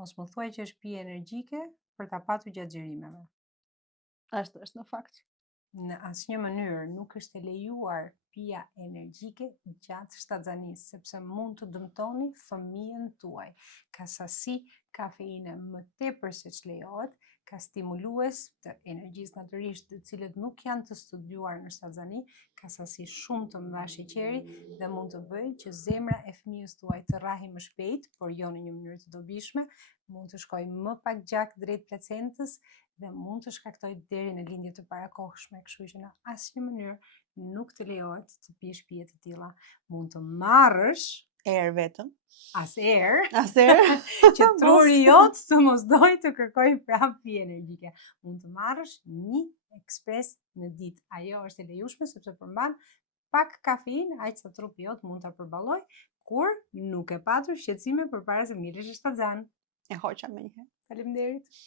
Mos më thuaj që është pije energjike për ta patur gjatë xhirimeve. Ashtu është në fakt. Në asnjë mënyrë nuk është e lejuar pija energjike gjatë shtatzanisë, sepse mund të dëmtoni fëmijën tuaj. Ka sasi kafeine më tepër se ç'lejohet, ka stimulues të energjisë natyrisht, të cilët nuk janë të studiuar në shtatzani, ka sasi shumë të mëdha sheqeri dhe mund të bëjë që zemra e fëmijës tuaj të rrahi më shpejt, por jo në një mënyrë të dobishme, mund të shkojë më pak gjak drejt placentës dhe mund të shkaktoj deri në lindje të parakohshme, kështu që në asnjë mënyrë nuk të lejohet të pish pije të tilla. Mund të marrësh Erë vetëm. as erë Asherë. që truri jot të mos doj të kërkoj prapë pije energjike. Mund të marrësh një ekspres në ditë. Ajo është e lejueshme sepse përmban pak kafeinë, aq sa trupi jot mund ta përballoj, kur nuk e patur shqetësime përpara se ngelesh në shtatzan. E hoqa me njëherë. Faleminderit.